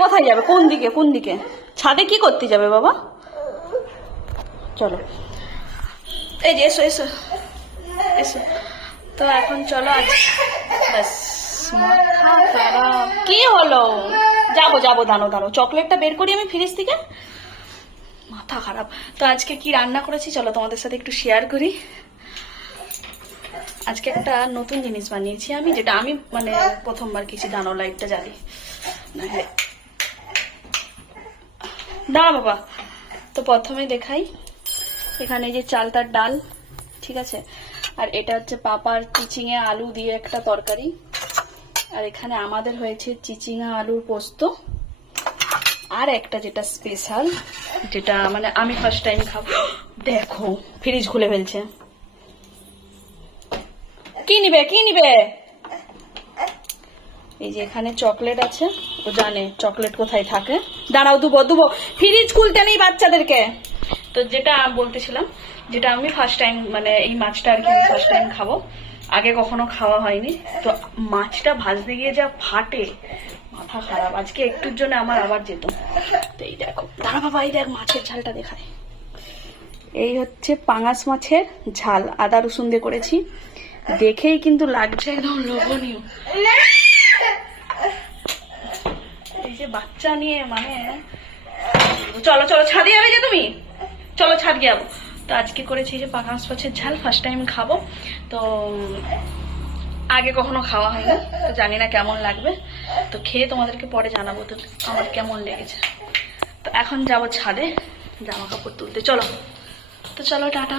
কোথায় যাবে? কোন দিকে? কোন দিকে? ছাদে কি করতে যাবে বাবা? চলো, এই যে এসো এসো এসো। তো এখন চলো, আজ ব্যাস মাথা খারাপ। কি হলো? যাবো যাবো, দাঁড়ো দাঁড়ো, চকলেটটা বের করি আমি ফ্রিজ থেকে। মাথা খারাপ। তো আজকে কি রান্না করেছি চলো তোমাদের সাথে একটু শেয়ার করি। আজকে একটা নতুন জিনিস বানিয়েছি আমি, যেটা আমি মানে প্রথমবার কিছু। দাঁড়াও, লাইটটা জ্বালি। দাঁড়া বাবা। তো প্রথমে দেখাই, এখানে যে চালতার ডাল, ঠিক আছে, আর এটা হচ্ছে পাপার চিচিঙে আলু দিয়ে একটা তরকারি, আর এখানে আমাদের হয়েছে চিচিঙা আলুর পোস্ত, আর একটা যেটা স্পেশাল, যেটা মানে আমি ফার্স্ট টাইম খাবো। দেখো ফ্রিজ খুলে ফেলছে। কি নিবে? কি নিবে? এই যে এখানে চকলেট আছে, ও জানে চকলেট কোথায় থাকে। দাঁড়াও, দুবো দুবো, ফ্রিজ খুলতে নেই বাচ্চাদেরকে। তো যেটা বলতেছিলাম, যেটা আমি ফার্স্ট টাইম মানে এই মাছটা আর কি আমি ফার্স্ট টাইম খাবো, আগে কখনো খাওয়া হয়নি। তো মাছটা ভাজতে গিয়ে যা ফাটে, মাথা খারাপ। আজকে একটুর জন্য আমার আবার যেত। তো এই দেখো, দাঁড়া বাবা, এই দেখ মাছের ঝালটা দেখায়। এই হচ্ছে পাঙাশ মাছের ঝাল, আদা রসুন দিয়ে করেছি। দেখেই কিন্তু লাগছে একদম লোভনীয়। এই যে বাচ্চা নিয়ে মানে, চলো চলো, ছাদে যাবে যে তুমি? চলো ছাদ যাবো। তো আজকে করেছি যে পাঙাশ মাছের ঝাল, ফার্স্ট টাইম খাবো। তো আগে কখনো খাওয়া হয়নি, তো জানি না কেমন লাগবে। তো খেয়ে তোমাদেরকে পরে জানাবো তো আমার কেমন লেগেছে। তো এখন যাবো ছাদে জামা কাপড় তুলতে। চলো, তো চলো, টাটা।